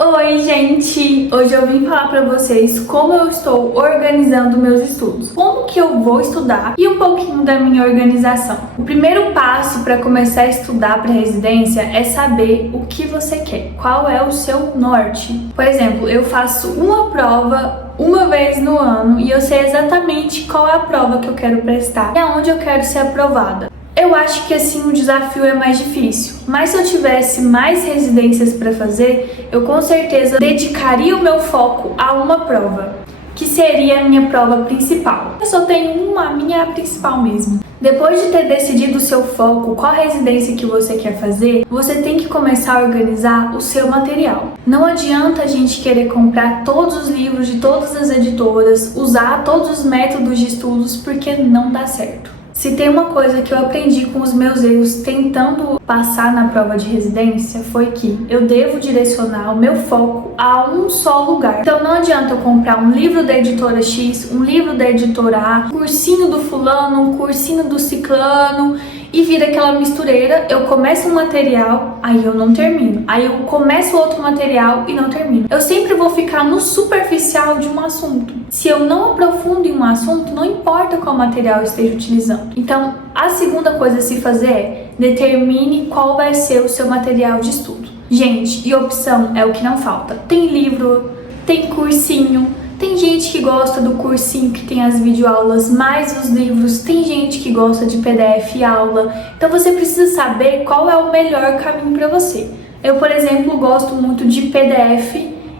Oi, gente! Hoje eu vim falar pra vocês como eu estou organizando meus estudos, como que eu vou estudar e um pouquinho da minha organização. O primeiro passo para começar a estudar para residência é saber o que você quer, qual é o seu norte. Por exemplo, eu faço uma prova uma vez no ano e eu sei exatamente qual é a prova que eu quero prestar e aonde eu quero ser aprovada. Eu acho que assim o desafio é mais difícil, mas se eu tivesse mais residências para fazer, eu com certeza dedicaria o meu foco a uma prova, que seria a minha prova principal. Eu só tenho uma, a minha principal mesmo. Depois de ter decidido o seu foco, qual residência que você quer fazer, você tem que começar a organizar o seu material. Não adianta a gente querer comprar todos os livros de todas as editoras, usar todos os métodos de estudos, porque não dá certo. Se tem uma coisa que eu aprendi com os meus erros tentando passar na prova de residência, foi que eu devo direcionar o meu foco a um só lugar. Então não adianta eu comprar um livro da editora X, um livro da editora A, um cursinho do fulano, um cursinho do ciclano, e vira aquela mistureira. Eu começo um material, aí eu não termino. Aí eu começo outro material e não termino. Eu sempre vou ficar no superficial de um assunto. Se eu não aprofundo em um assunto, não importa qual material eu esteja utilizando. Então, a segunda coisa a se fazer é determine qual vai ser o seu material de estudo. Gente, e opção é o que não falta. Tem livro, tem cursinho, tem gente que gosta do cursinho que tem as videoaulas mais os livros, tem gente que gosta de PDF e aula. Então você precisa saber qual é o melhor caminho para você. Eu, por exemplo, gosto muito de PDF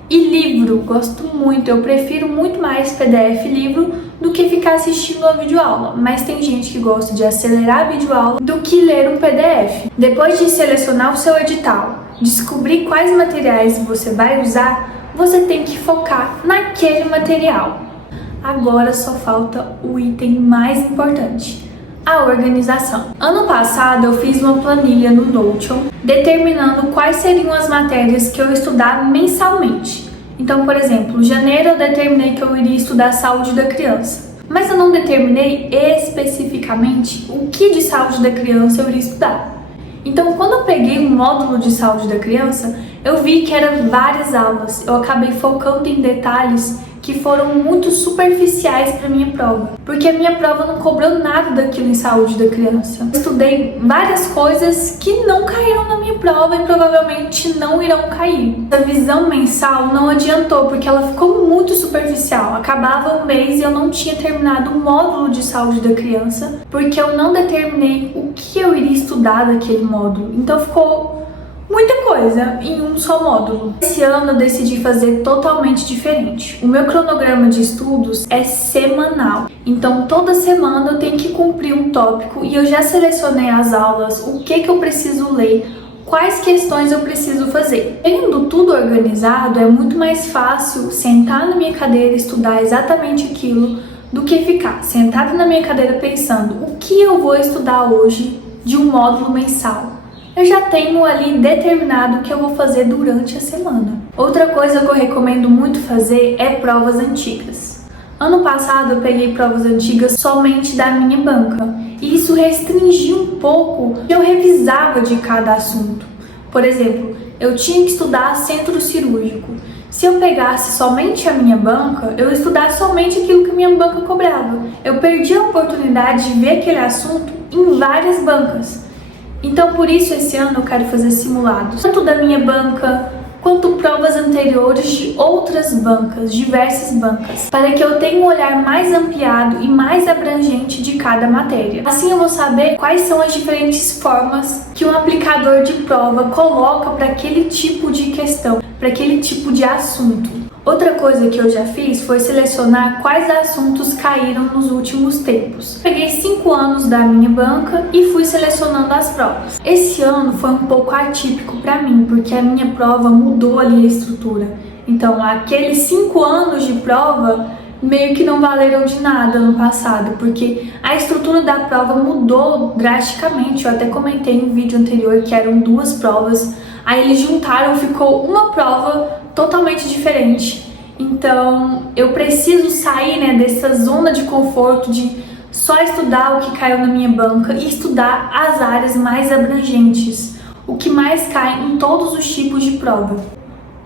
e livro, gosto muito. Eu prefiro muito mais PDF e livro do que ficar assistindo a videoaula. Mas tem gente que gosta de acelerar a videoaula do que ler um PDF. Depois de selecionar o seu edital, descobrir quais materiais você vai usar, você tem que focar naquele material. Agora só falta o item mais importante, a organização. Ano passado eu fiz uma planilha no Notion determinando quais seriam as matérias que eu ia estudar mensalmente. Então, por exemplo, em janeiro eu determinei que eu iria estudar saúde da criança, mas eu não determinei especificamente o que de saúde da criança eu iria estudar. Então, quando eu peguei um módulo de saúde da criança, eu vi que eram várias aulas. Eu acabei focando em detalhes que foram muito superficiais para minha prova, porque a minha prova não cobrou nada daquilo em saúde da criança. Eu estudei várias coisas que não caíram na minha prova e provavelmente não irão cair. A visão mensal não adiantou, porque ela ficou muito superficial. Acabava o mês e eu não tinha terminado o módulo de saúde da criança, porque eu não determinei o que eu iria estudar daquele módulo. Então ficou muita coisa em um só módulo. Esse ano eu decidi fazer totalmente diferente. O meu cronograma de estudos é semanal. Então toda semana eu tenho que cumprir um tópico e eu já selecionei as aulas, o que eu preciso ler, quais questões eu preciso fazer. Tendo tudo organizado, é muito mais fácil sentar na minha cadeira e estudar exatamente aquilo do que ficar sentada na minha cadeira pensando o que eu vou estudar hoje de um módulo mensal. Eu já tenho ali determinado o que eu vou fazer durante a semana. Outra coisa que eu recomendo muito fazer é provas antigas. Ano passado eu peguei provas antigas somente da minha banca, e isso restringiu um pouco o que eu revisava de cada assunto. Por exemplo, eu tinha que estudar centro cirúrgico. Se eu pegasse somente a minha banca, eu estudasse somente aquilo que a minha banca cobrava. Eu perdi a oportunidade de ver aquele assunto em várias bancas. Então, por isso, esse ano eu quero fazer simulados, tanto da minha banca, quanto provas anteriores de outras bancas, diversas bancas, para que eu tenha um olhar mais ampliado e mais abrangente de cada matéria. Assim eu vou saber quais são as diferentes formas que um aplicador de prova coloca para aquele tipo de questão, para aquele tipo de assunto. Outra coisa que eu já fiz foi selecionar quais assuntos caíram nos últimos tempos. Peguei 5 anos da minha banca e fui selecionando as provas. Esse ano foi um pouco atípico para mim, porque a minha prova mudou ali a estrutura. Então, aqueles 5 anos de prova meio que não valeram de nada no passado, porque a estrutura da prova mudou drasticamente. Eu até comentei no vídeo anterior que eram 2 provas, aí eles juntaram, ficou uma prova totalmente diferente. Então eu preciso sair, dessa zona de conforto de só estudar o que caiu na minha banca e estudar as áreas mais abrangentes, o que mais cai em todos os tipos de prova.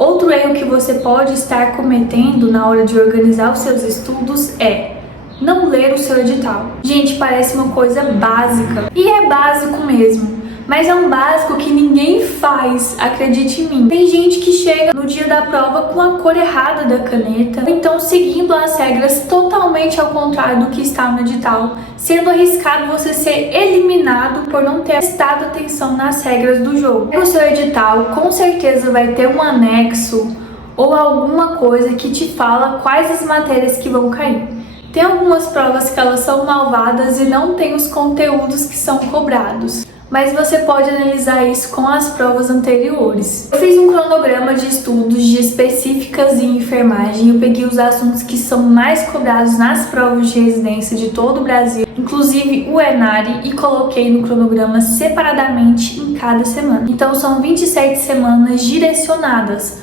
Outro erro que você pode estar cometendo na hora de organizar os seus estudos é não ler o seu edital. Gente, parece uma coisa básica. E é básico mesmo. Mas é um básico que ninguém faz, acredite em mim. Tem gente que chega no dia da prova com a cor errada da caneta, ou então seguindo as regras totalmente ao contrário do que está no edital, sendo arriscado você ser eliminado por não ter prestado atenção nas regras do jogo. O seu edital com certeza vai ter um anexo ou alguma coisa que te fala quais as matérias que vão cair. Tem algumas provas que elas são malvadas e não tem os conteúdos que são cobrados, mas você pode analisar isso com as provas anteriores. Eu fiz um cronograma de estudos de específicas em enfermagem. Eu peguei os assuntos que são mais cobrados nas provas de residência de todo o Brasil, inclusive o ENARE, e coloquei no cronograma separadamente em cada semana. Então são 27 semanas direcionadas.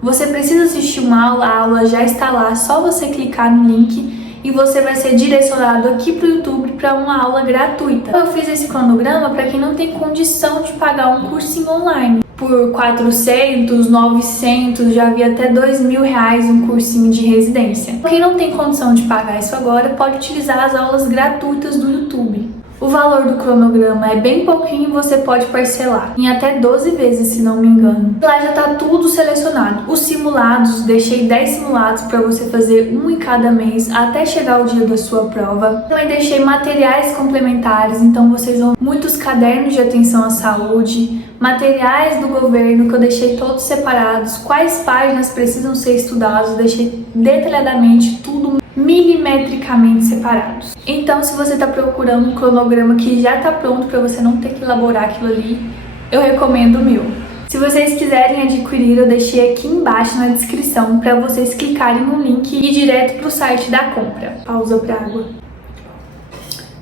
Você precisa assistir uma aula, a aula já está lá, só você clicar no link e você vai ser direcionado aqui para o YouTube para uma aula gratuita. Eu fiz esse cronograma para quem não tem condição de pagar um cursinho online. Por 400, 900, já vi até R$2.000 um cursinho de residência. Quem não tem condição de pagar isso agora pode utilizar as aulas gratuitas do YouTube. O valor do cronograma é bem pouquinho e você pode parcelar em até 12 vezes, se não me engano. Lá já tá tudo selecionado. Os simulados, deixei 10 simulados para você fazer um em cada mês até chegar o dia da sua prova. Também deixei materiais complementares, então vocês vão muitos cadernos de atenção à saúde, materiais do governo que eu deixei todos separados, quais páginas precisam ser estudadas, deixei detalhadamente tudo milimetricamente separados. Então, se você está procurando um cronograma que já está pronto para você não ter que elaborar aquilo ali, eu recomendo o meu. Se vocês quiserem adquirir, eu deixei aqui embaixo na descrição para vocês clicarem no link e ir direto para o site da compra. Pausa para água.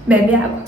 Bebe água.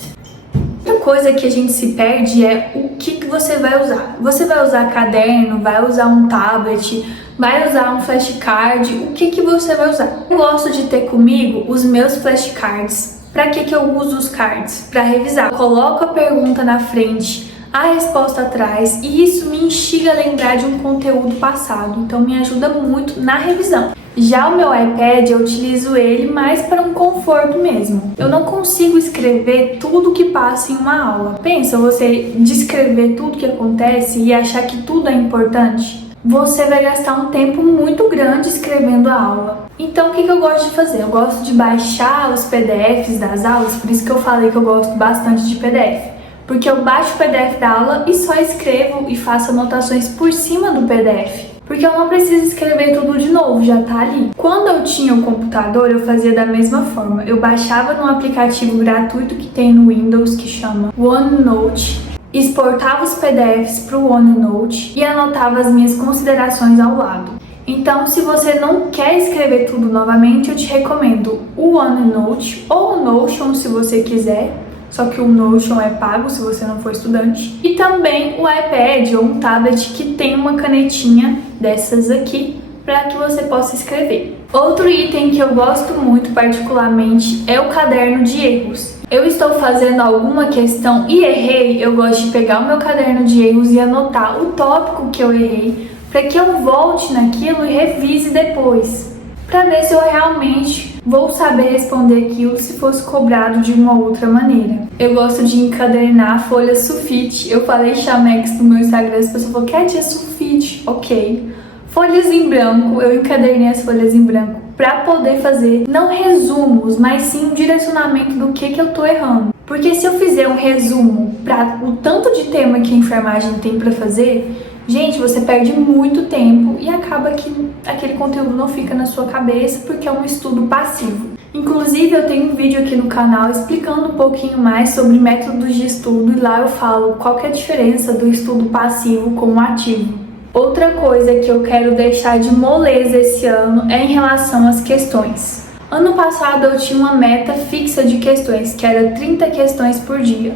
Outra coisa que a gente se perde é o que você vai usar. Você vai usar caderno, vai usar um tablet, vai usar um flashcard, o que você vai usar? Eu gosto de ter comigo os meus flashcards. Para que eu uso os cards? Para revisar. Eu coloco a pergunta na frente, a resposta atrás, e isso me instiga a lembrar de um conteúdo passado, então me ajuda muito na revisão. Já o meu iPad, eu utilizo ele mais para um conforto mesmo. Eu não consigo escrever tudo que passa em uma aula. Pensa, você descrever tudo que acontece e achar que tudo é importante? Você vai gastar um tempo muito grande escrevendo a aula. Então, o que eu gosto de fazer? Eu gosto de baixar os PDFs das aulas, por isso que eu falei que eu gosto bastante de PDF. Porque eu baixo o PDF da aula e só escrevo e faço anotações por cima do PDF. Porque eu não preciso escrever tudo de novo, já tá ali. Quando eu tinha um computador, eu fazia da mesma forma. Eu baixava num aplicativo gratuito que tem no Windows, que chama OneNote, exportava os PDFs para o OneNote e anotava as minhas considerações ao lado. Então, se você não quer escrever tudo novamente, eu te recomendo o OneNote ou o Notion, se você quiser. Só que o Notion é pago se você não for estudante. E também o iPad ou um tablet que tem uma canetinha dessas aqui para que você possa escrever. Outro item que eu gosto muito particularmente é o caderno de erros. Eu estou fazendo alguma questão e errei, eu gosto de pegar o meu caderno de erros e anotar o tópico que eu errei para que eu volte naquilo e revise depois, para ver se eu realmente vou saber responder aquilo se fosse cobrado de uma outra maneira. Eu gosto de encadernar folhas sulfite. Eu falei chamex no meu Instagram, as pessoas falaram, Cat, é sulfite. Ok. Folhas em branco, eu encadernei as folhas em branco para poder fazer, não resumos, mas sim um direcionamento do que eu tô errando. Porque se eu fizer um resumo para o tanto de tema que a enfermagem tem para fazer, gente, você perde muito tempo e acaba que aquele conteúdo não fica na sua cabeça porque é um estudo passivo. Inclusive, eu tenho um vídeo aqui no canal explicando um pouquinho mais sobre métodos de estudo e lá eu falo qual que é a diferença do estudo passivo com o ativo. Outra coisa que eu quero deixar de moleza esse ano é em relação às questões. Ano passado eu tinha uma meta fixa de questões, que era 30 questões por dia.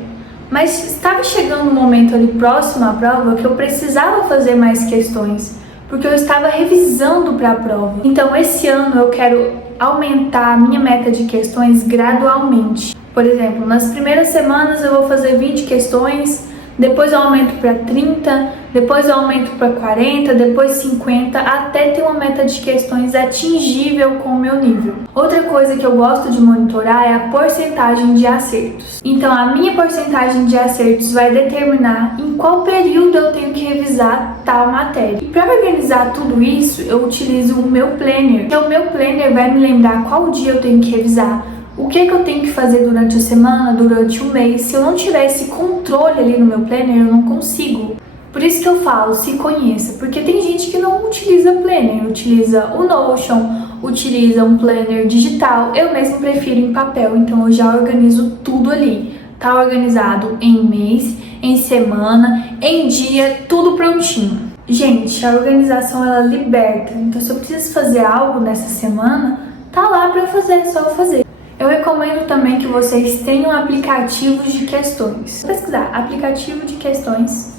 Mas estava chegando um momento ali próximo à prova que eu precisava fazer mais questões, porque eu estava revisando para a prova. Então esse ano eu quero aumentar a minha meta de questões gradualmente. Por exemplo, nas primeiras semanas eu vou fazer 20 questões, depois eu aumento para 30, depois eu aumento para 40, depois 50, até ter uma meta de questões atingível com o meu nível. Outra coisa que eu gosto de monitorar é a porcentagem de acertos. Então a minha porcentagem de acertos vai determinar em qual período eu tenho que revisar tal matéria. E para organizar tudo isso, eu utilizo o meu planner. Então o meu planner vai me lembrar qual dia eu tenho que revisar, o que eu tenho que fazer durante a semana, durante o mês. Se eu não tiver esse controle ali no meu planner, eu não consigo. Por isso que eu falo, se conheça, porque tem gente que não utiliza planner, utiliza o Notion, utiliza um planner digital. Eu mesmo prefiro em papel, então eu já organizo tudo ali. Tá organizado em mês, em semana, em dia, tudo prontinho. Gente, a organização ela liberta, então se eu preciso fazer algo nessa semana, tá lá pra eu fazer, é só eu fazer. Eu recomendo também que vocês tenham aplicativos de questões. Vou pesquisar aplicativo de questões.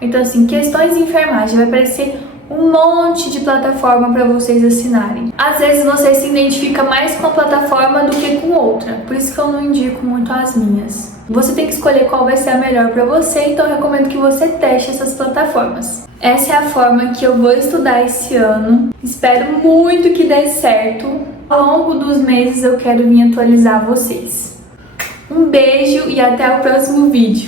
Então assim, questões de enfermagem, vai aparecer um monte de plataforma para vocês assinarem. Às vezes você se identifica mais com a plataforma do que com outra, por isso que eu não indico muito as minhas. Você tem que escolher qual vai ser a melhor para você, então eu recomendo que você teste essas plataformas. Essa é a forma que eu vou estudar esse ano. Espero muito que dê certo. Ao longo dos meses eu quero vir atualizar vocês. Um beijo e até o próximo vídeo.